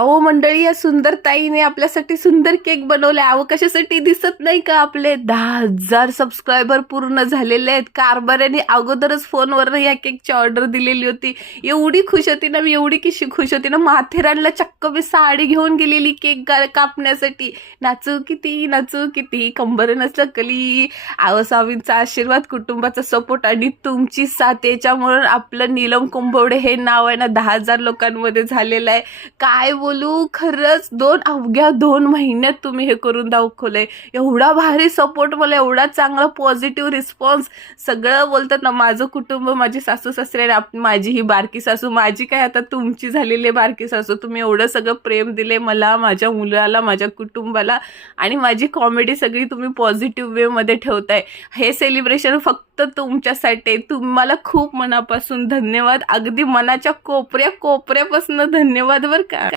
अहो मंडळी, या सुंदर ताईने आपल्यासाठी सुंदर केक बनवलाय. अहो कशासाठी दिसत नाही का? आपले 10,000 सबस्क्रायबर पूर्ण झालेले आहेत. कारभाऱ्याने अगोदरच फोनवर या केकची ऑर्डर दिलेली होती. एवढी खुश होती ना मी, एवढी की खुश होती ना, माथेरानला चक्क मी साडी घेऊन गेलेली केक कापण्यासाठी. नाचू किती कंबर नसलं कली. अहो स्वामींचा आशीर्वाद, कुटुंबाचा सपोर्ट आणि तुमची साथ, याच्यामुळे आपलं नीलम कुंभवडे हे नाव आहे ना 10,000 लोकांमध्ये झालेलं आहे. काय बोलू, खरंच अवघ्या 2 महिन्यात तुम्ही हे करून दाखवलंय. एवढा भारी सपोर्ट, मला एवढा चांगला पॉझिटिव्ह रिस्पॉन्स. सगळं बोलतात ना, माझं कुटुंब, माझी सासू सासरे, माझी ही बारकी सासू, माझी काय आता तुमची झालेली बारकी सासू, तुम्ही एवढं सगळं प्रेम दिले मला, माझ्या मुलाला, माझ्या कुटुंबाला, आणि माझी कॉमेडी सगळी तुम्ही पॉझिटिव्ह वे मध्ये ठेवताय. हे सेलिब्रेशन फक्त तुमच्यासाठी. तुम्हाला खूप मनापासून धन्यवाद. अगदी मनाच्या कोपऱ्यापासून धन्यवाद बरं का.